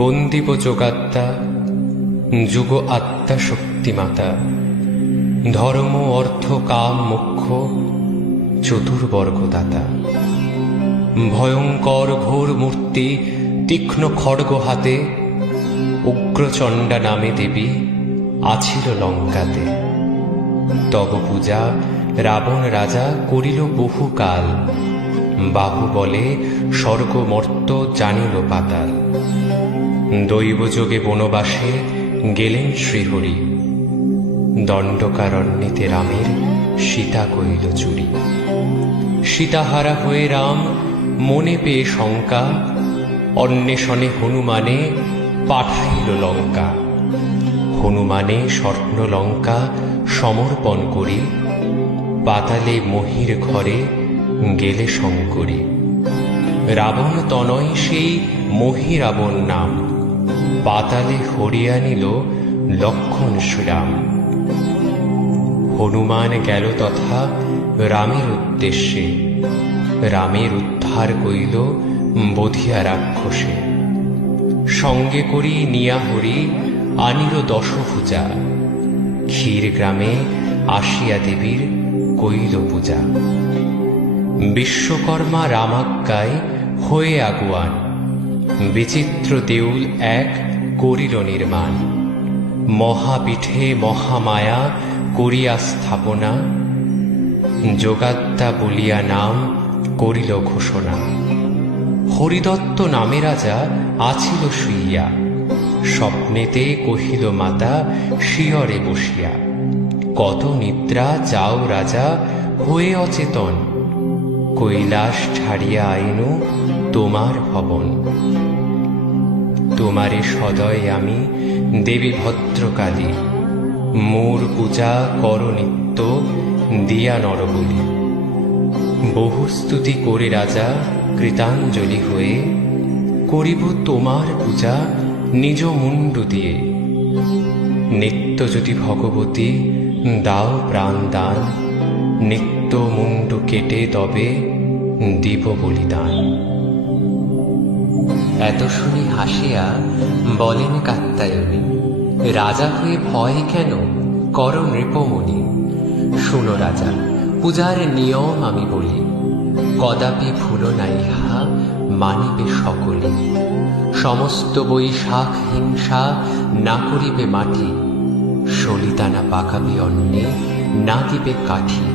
বন্দীপ যোগাত্মা যুগ আত্মা শক্তিমাতা, ধর্ম অর্থ কাম মোক্ষ চতুর্বর্গদাতা। ভয়ঙ্কর ঘোর মূর্তি তীক্ষ্ণ খড়গ হাতে, উগ্রচণ্ডা নামে দেবী আছিল লঙ্কাতে। তব পূজা রাবণ রাজা করিল বহুকাল, বাহুবলে স্বর্গমর্ত জানিল পাতাল। দৈবযোগে বনবাসে গেলেন শ্রীহরি, দণ্ডকারণ্যেতে রামের সীতা কইল চুরি। সীতাহারা হয়ে রাম মনে পেয়ে শঙ্কা, অন্বেষণে হনুমানে পাঠাইল লঙ্কা। হনুমানে স্বর্ণ লঙ্কা সমর্পণ করি, পাতালে মহির ঘরে গেলে শঙ্করী। রাবণ তনয় সেই মহি রাবণ নাম, পাতালে হরিয়া নিল লক্ষণ শ্রীরাম। হনুমান গেল তথা রামের উদ্দেশ্যে, রামের উদ্ধার কইল বধিয়া রাক্ষসে। সঙ্গে করি নিয়া হরি আনিল দশভুজা, ক্ষীর গ্রামে আসিয়া দেবীর কইল পূজা। বিশ্বকর্মা রামাজ্ঞায় হয়ে আগুয়ান, বিচিত্র দেউল এক করিল নির্মাণ। মহাপীঠে মহামায়া করিয়া স্থাপনা, যোগাত্মা বলিয়া নাম করিল ঘোষণা। হরিদত্ত নামে রাজা আছিল শুইয়া, স্বপ্নেতে কহিল মাতা শিয়রে বসিয়া। কত নিদ্রা যাও রাজা হয়ে অচেতন, কৈলাস ছাড়িয়া আইনু তোমার ভবন। তোমারে সদয় আমি দেবী ভদ্রকালী, মোর পূজা কর নিত্য দিয়া নরবলি। বহু স্তুতি করে রাজা কৃতাঞ্জলি হয়ে, করিব তোমার পূজা নিজ মুন্ডু দিয়ে। নিত্য যদি ভগবতী দাও প্রাণ দান, নিত্য মুন্ডু কেটে তবে দিব বলিদান। এত শুনি হাসিয়া বলেন কাত্যায়নী, রাজা হয়ে ভয় কেন কর নৃপমণি। শুনো রাজা, পূজার নিয়ম আমি বলি, কদাপি ভুলো না ইহা মানিবে সকলে। সমস্ত বৈশাখ হিংসা না করিবে মাটি, সলিতানা পাকাবি অন্নে না দিবে কাঠি।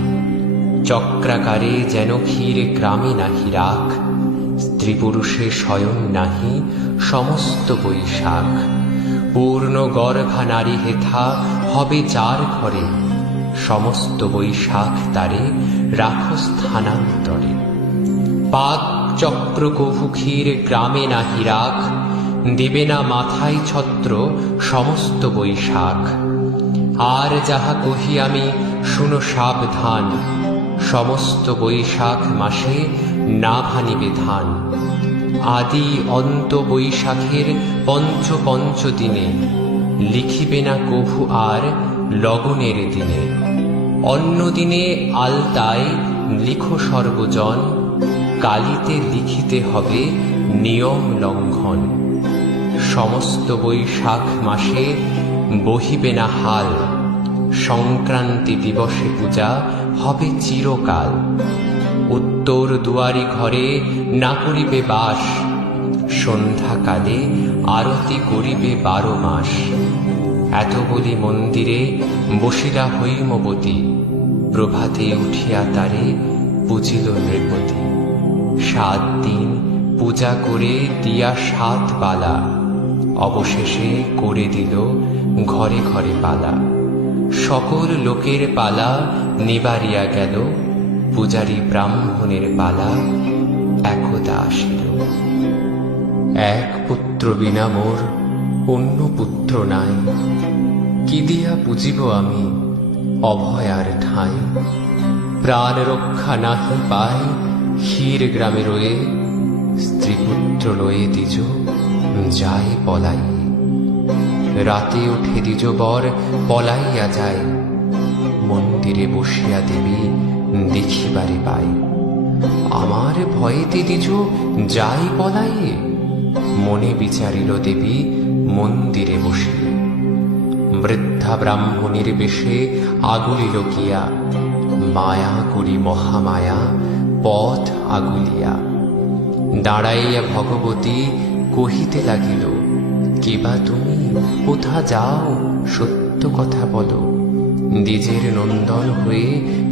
চক্রাকারে যেন ক্ষীর গ্রামে নাহি রাখ, স্ত্রী পুরুষে শয়ন নাহি সমস্ত বৈশাখ। পূর্ণ গর্ভা নারী হেথা হবে যার ঘরে, সমস্ত বৈশাখ তারে রাখো স্থানান্তরে। পাক চক্র কভু ক্ষীর গ্রামে নাহি রাখ, দিবে না মাথায় ছত্র সমস্ত বৈশাখ। আর যাহা কহি আমি শুনো সাবধান, সমস্ত বৈশাখ মাসে না ভানিবে ধান। আদি অন্ত বৈশাখের পঞ্চ দিনে, লিখিবে না কভু আর লগনের দিনে। অন্য দিনে আলতায় লিখো সর্বজন, কালিতে লিখিতে হবে নিয়ম লঙ্ঘন। সমস্ত বৈশাখ মাসে বহিবে না হাল, সংক্রান্তি দিবসে পূজা হবে চিরকাল। উত্তর দুয়ারি ঘরে না করিবে বাস, সন্ধ্যাকালে আরতি করিবে 12 মাস। এত বলি মন্দিরে বসিলা হৈমবতী, প্রভাতে উঠিয়া তারে পুজিল নৃপতি। 7 দিন পূজা করে দিয়া 7 বালা, অবশেষে করে দিল ঘরে ঘরে পালা। সকল লোকের পালা নিবারিয়া গেল, পূজারী ব্রাহ্মণের পালা একদা আসিল। এক পুত্র বিনা মোর অন্য পুত্র নাই, কি দিয়া পুজিব আমি অভয় আর ঠাঁই। প্রাণ রক্ষা নাহি পাই ক্ষীর গ্রামে রয়ে, স্ত্রী পুত্র লয়ে দ্বিজ যায় পলাই। রাতে উঠে দ্বিজ বর পলাইয়া যায়, মন্দিরে বসিয়া দেবী দেখিবারে পাই। আমার ভয়েতে দ্বিজ যাই পলাইয়ে, মনে বিচারিল দেবী মন্দিরে বসিল। বৃদ্ধা ব্রাহ্মণীর বেশে আগুলিল গিয়া, মায়া করি মহামায়া পথ আগুলিয়া। দাঁড়াইয়া ভগবতী কহিতে লাগিল, কিবা তুমি কোথা যাও সত্য কথা বলো। দ্বিজের নন্দন হয়ে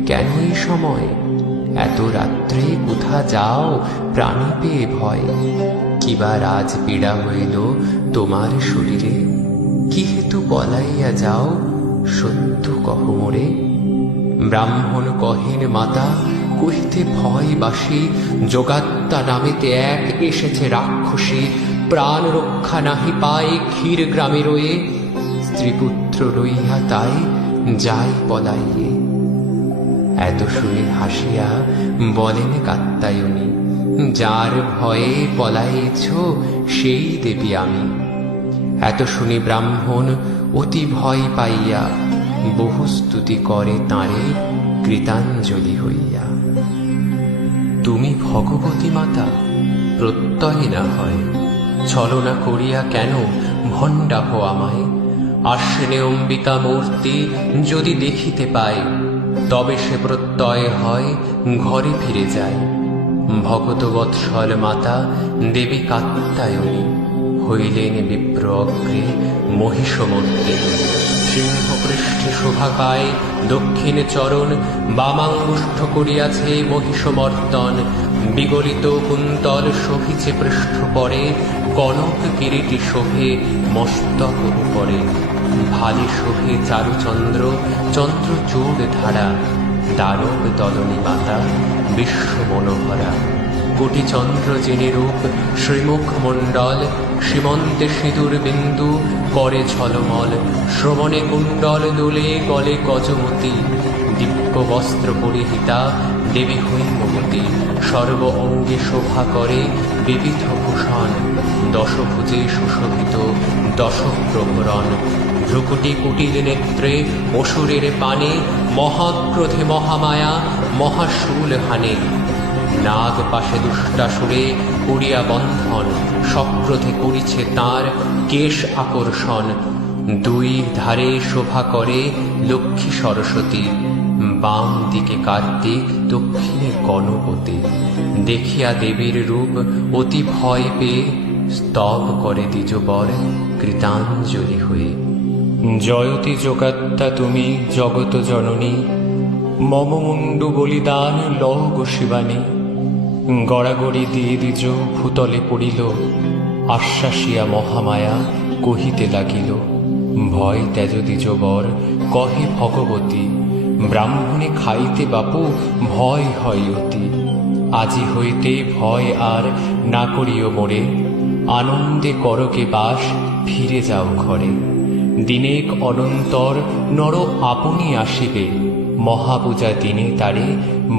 কেন এই সময়, এত রাত্রে কোথা যাও প্রাণী পেয়ে ভয়। কিবা রাজ পীড়া হইল তোমার শরীরে, কি হেতু পলাইয়া যাও সত্য কহ মোরে। ব্রাহ্মণ কহেন মাতা কহিতে ভয় বাসি, যোগাত্তা নামেতে এক এসেছে রাক্ষসী। প্রাণ রক্ষা নাহি পায় ক্ষীর গ্রামে রয়ে, স্ত্রীপুত্র লইয়া তাই যাই পলাইয়ে। এত শুনে হাসিয়া বলেন কাত্যায়নী, যার ভয়ে পলাইছ সেই দেবী আমি। এত শুনি ব্রাহ্মণ অতি ভয় পাইয়া, বহু স্তুতি করে তাঁরে কৃতাঞ্জলি হইয়া। তুমি ভগবতী মাতা প্রত্যয় না হয়, ছলনা করিয়া কেন ভণ্ডাহ আমায়। আশ্বিনে অম্বিকা মূর্তি যদি দেখিতে পাই, তবে সে প্রত্যয় হয় ঘরে ফিরে যায়। ভগত বৎসল মাতা দেবী কাত্যায়নী, হইলেন বিপ্র অগ্রে মহিষমর্দিনী। সিংহপৃষ্ঠে শোভা পায় দক্ষিণ চরণ, বামাঙ্গুষ্ঠ করিয়াছে মহিষমর্দন। বিগলিত কুন্তল শোভিছে পৃষ্ঠ পরে, কনক কিরীটি শোভে মস্তক উপরে। ভালে শোভে চারুচন্দ্র চন্দ্রচূড় ধারা, দানব দলনী মাতা বিশ্ব মনোহরা। কোটি চন্দ্র যিনি রূপ শ্রীমুখ মণ্ডল, সীমন্তে সিঁদুর বিন্দু করে ঝলমল। শ্রবণে কুণ্ডল দোলে গলে গজমতি, দিব্য বস্ত্র পরিহিতা দেবী হৈমবতী। সর্ব অঙ্গে শোভা করে বিবিধ ভূষণ, দশভুজে সুশোভিত দশ প্রভরণ। ভ্রুকুটি কুটিল নেত্রে অসুরের পানে, মহাক্রোধে মহামায়া মহাশূল হানে। নাগ পাশে দুষ্টাসুরে করিয়া বন্ধন, সক্রোধে করিছে তাঁর কেশ আকর্ষণ। দুই ধারে শোভা করে লক্ষ্মী সরস্বতী, বাম দিকে কার্তিক দক্ষিণে গণপতি। দেখিয়া দেবীর রূপ অতি ভয় পেয়ে, স্তব করে দ্বিজবর কৃতাঞ্জলি হয়ে। জয়তী যোগাত্তা তুমি জগত জননী, মম মুণ্ডু বলিদান লহ গো শিবানী। গড়াগড়ি দিয়ে দ্বিজ ভূতলে পড়িল, আশ্বাসিয়া মহামায়া কহিতে লাগিল। ভয় ত্যাজ দ্বিজবর কহে ভগবতী, ব্রাহ্মণে খাইতে বাপু ভয় হয় অতি। আজি হইতে ভয় আর না করিও মোরে, আনন্দে করকে বাস ফিরে যাও ঘরে। দিনেক অনন্তর নর আপনি আসিবে, মহাপূজা দিনে তারে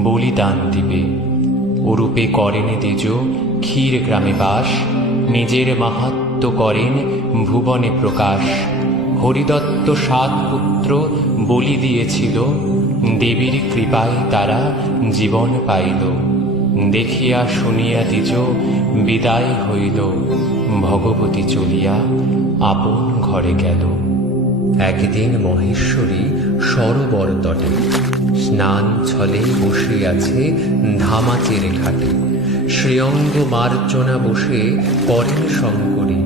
বলিদান দিবে। ওরূপে করেন দ্বিজ ক্ষীর গ্রামে বাস, নিজের মাহাত্ম্য করেন ভুবনে প্রকাশ। হরিদত্ত 7 পুত্র বলি দিয়েছিল, দেবীর কৃপায় তারা জীবন পাইল। দেখিয়া শুনিয়া দ্বিজ বিদায় হইল, ভগবতী চলিয়া আপন ঘরে গেল। একদিন মহেশ্বরী সরোবর তটে স্নান ছলে বসে আছে ধামাচের ঘাটে। শ্রেয়ঙ্গ মার্জনা বসে করেন শঙ্করী,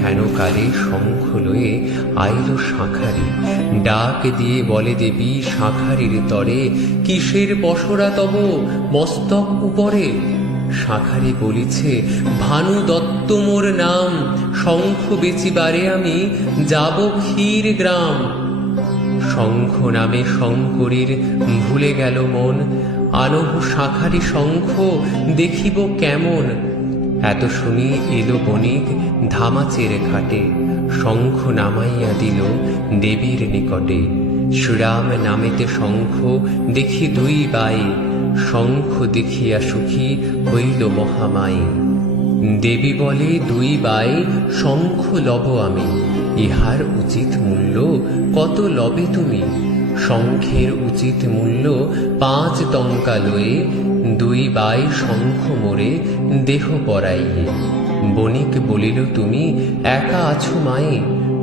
হেনকালে শঙ্খ লয়ে আইল শাঁখারি। ডাক দিয়ে বলে দেবী শাঁখারির তরে, কিসের পসরা তব মস্তক উপরে। শাঁখারি বলিছে, ভানু দত্ত মোর নাম, শঙ্খ বেচিবারে আমি যাব ক্ষীর গ্রাম। শঙ্খ নামে শঙ্করীর ভুলে গেল মন, আনহ শাঁখারি শঙ্খ দেখিব কেমন। এত শুনি এলো বণিক ধামাচের ঘাটে, শঙ্খ নামাইয়া দিল দেবীর নিকটে। শ্রীরাম নামেতে শঙ্খ দেখি 2 বাই, শঙ্খ দেখিয়া সুখী হইল মহামাই। দেবী বলে, 2 বাই শঙ্খ লব আমি, ইহার উচিত মূল্য কত লবে তুমি। শঙ্খের উচিত মূল্য 5 টঙ্কা লয়ে, 2 বাই শঙ্খ মোরে দেহ পরাইয়ে। বণিক বলিল, তুমি একা আছো মায়ে,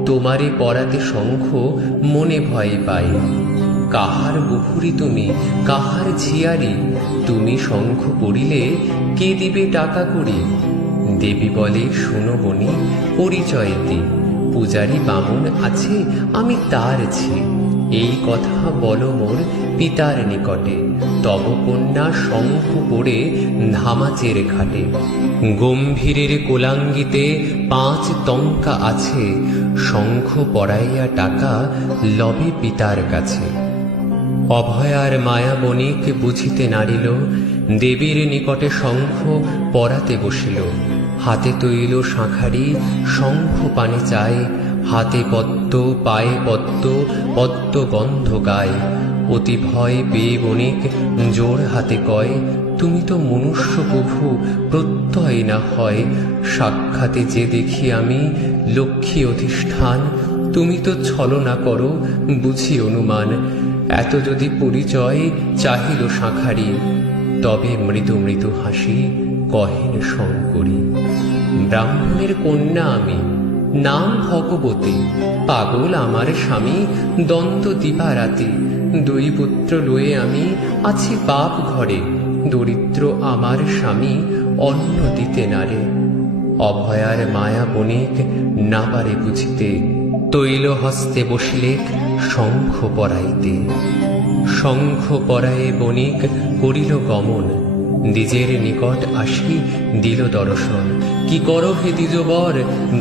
তোমারে পরাতে শঙ্খ মনে ভয় পাই। কাহার বহুরি তুমি, কাহার ঝিয়ারি, তুমি শঙ্খ পড়িলে কে দিবে টাকা করি? দেবী বলে, শোনো বনি, পরিচয় দি, পূজারি বামুন আছে, আমি তার ছি। এই কথা বলো মোর পিতার নিকটে, তব কন্যা শঙ্খ পড়ে ধামাচের ঘাটে। গম্ভীরের কোলাঙ্গিতে 5 টঙ্কা আছে, শঙ্খ পড়াইয়া টাকা লবে পিতার কাছে। অভয়ার মায়া বণিক বুঝিতে নারিল, দেবীর নিকটে শঙ্খ পরাতে বসিল। হাতে তৈল শাঁখারি, শঙ্খ পানে চায়, হাতে পদ্ম, পায়ে পদ্ম, পদ্ম গন্ধ গায়। অতি ভয় পেয়ে বণিক জোর হাতে কয়, তুমি তো মনুষ্য প্রভু, প্রত্যয় না হয়। সাক্ষাতে যে দেখি আমি লক্ষ্মী অধিষ্ঠান, তুমি তো ছলনা করো, বুঝি অনুমান। এত যদি পরিচয় চাহিল শাঁখারি, তবে মৃদু মৃদু হাসি কহেন শঙ্করী। ব্রাহ্মণের কন্যা আমি, নাম ভগবতী, পাগল আমার স্বামী, দন্ত দিবারাতি। 2 পুত্র লয়ে আমি আছি বাপ ঘরে, দরিদ্র আমার স্বামী অন্ন দিতে নারে। অভয়ার মায়া বণিক না পারে বুঝিতে, তৈল হস্তে বসিলেক শঙ্খ পরাইতে। শঙ্খ পরায়ে বণিক করিল গমন, দ্বিজের নিকট আসি দিল দর্শন। কি করো হে দ্বিজবর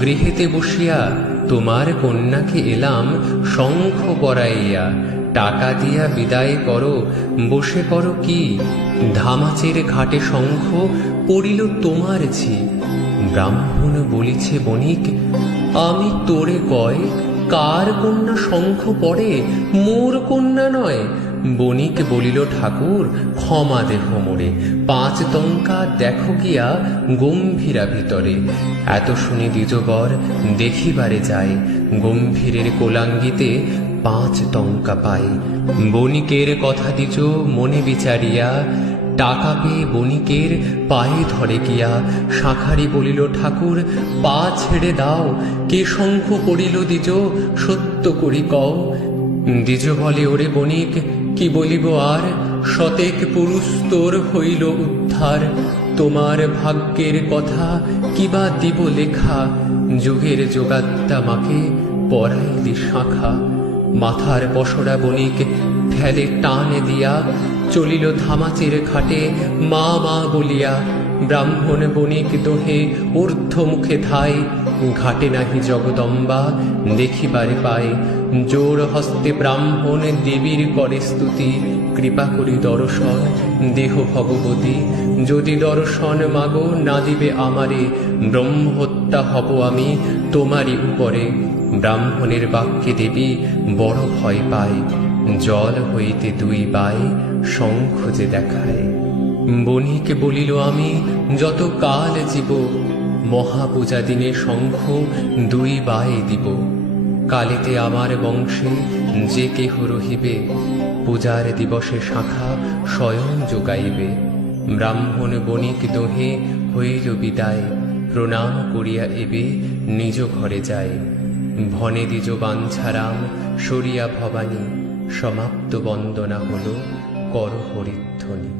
গৃহেতে বসিয়া, তোমার কন্যাকে এলাম শঙ্খ পরাইয়া। টাকা দিয়া বিদায় করো, বসে করো কি? ধামাচের ঘাটে শঙ্খ পড়িল তোমার ঝি। ব্রাহ্মণ বলিছে বণিক, আমি তোরে কয়, কার কন্যা শঙ্খ পড়ে, মোর কন্যা নয়। বণিক বলিল, ঠাকুর ক্ষমা দেহ মোরে, 5 টঙ্কা দেখো গিয়া গম্ভীরা ভিতরে। এত শুনি দ্বিজবর দেখিবারে যায়, গম্ভীরের কোলাঙ্গিতে 5 টঙ্কা পাই। বণিকের কথা দ্বিজ মনে বিচারিয়া, টাকা পেয়ে বণিকের পায়ে ধরে গিয়া শাঁখারি বলিল, ঠাকুর পা ছেড়ে দাও, কে শঙ্খ পড়িল দ্বিজ, সত্য করি কও। দ্বিজ বলে, ওরে বণিক কি বলিব আর, শতেক পুরুষ তোর হইল উদ্ধার। তোমার ভাগ্যের কথা কিবা দিব লেখা, যুগের যোগাত্তা মাকে পরাইলি শাঁখা। মাথার পশরা বণিক ঠেলে টানে দিয়া, চলিল ধামাচের ঘাটে মা মা বলিয়া। ব্রাহ্মণ বণিক দোহে ঊর্ধ্ব মুখে ধাই, ঘাটে নাহি জগদম্বা দেখিবারে পায়। জোর হস্তে ব্রাহ্মণ দেবীর করে স্তুতি, কৃপা করি দর্শন দেহ ভগবতী। যদি দর্শন মাগো না দিবে আমারে, ব্রহ্মহত্যা হব আমি তোমারই উপরে। ব্রাহ্মণের বাক্যে দেবী বড় ভয় পায়, জল হইতে 2 বাই শঙ্খ যে দেখায়। বণিক বলিল, আমি যত কাল জীব, মহাপূজা দিনে শঙ্খ 2 বাই দিব। কালেতে আমার বংশে যে কেহ রহিবে, পূজার দিবসে শাঁখা স্বয়ং যোগাইবে। ব্রাহ্মণ বণিক দোহে হইল বিদায়, প্রণাম করিয়া এবে নিজ ঘরে যায়। ভনে দ্বিজ বাঞ্ছারাম সরিয়া ভবানী, সমাপ্ত বন্দনা হল কর হরিধ্বনি।